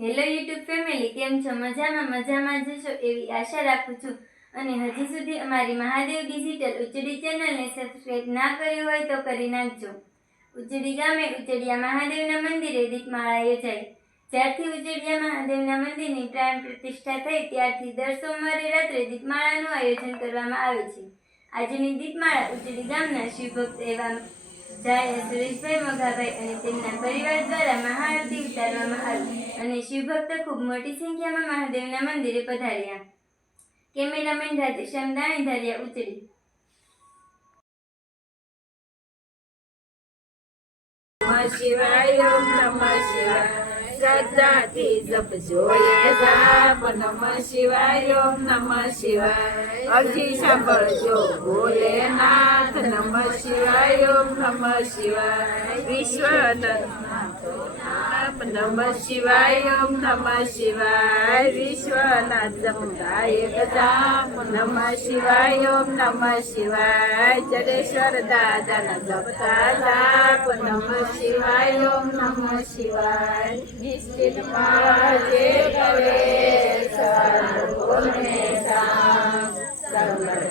Hello YouTube family, કેમ છો? મજામાં જશો એવી આશા રાખું છું। અને હજી સુધી અમારી મહાદેવ ડિજિટલ ઉચડી ચેનલને સબસ્ક્રાઇબ ના કરી હોય તો કરી નાખજો। ઉચડી ગામે ઉચડિયા મહાદેવના મંદિરે દીપમાળા યોજાઈ। જ્યારથી ઉચડિયા મહાદેવના મંદિરની પ્રાણ પ્રતિષ્ઠા થઈ ત્યારથી દર સોમવારે રાત્રે દીપમાળાનું આયોજન કરવામાં આવે છે। આજની દીપમાળા ઉચડી ગામના શિવભક્ત એવા જાય સુરેશભાઈ મગાભાઈ અને તેમના પરિવાર દ્વારા મહાઆરતી ઉતારવામાં આવી અને શિવભક્ત ખૂબ મોટી સંખ્યામાં મહાદેવના મંદિરે પધાર્યા। કેમેરામેન રાધેશ્યામ દાણીધારિયા, ઉચડી। નમઃ શિવાય, ઓમ નમઃ શિવાય, શ્રદ્ધાથી જપજો એ જાપ। નમઃ શિવાય, ઓમ નમઃ શિવાય, અરજી સાંભળજો ભોલેનાથ। નમઃ શિવાય, ઓમ નમઃ શિવાય, વિશ્વનાથ। નમઃ શિવાય, ઓમ નમઃ શિવાય, વિશ્વનાથ જપતા એક જાપ। નમઃ શિવાય, ઓમ નમઃ શિવાય, જડેશ્વર દાદાના જપતા જાપ। નમઃ શિવાય, ઓમ નમઃ શિવાય, નિશ્ચિતમાં જે કરે સર્વોને સામ।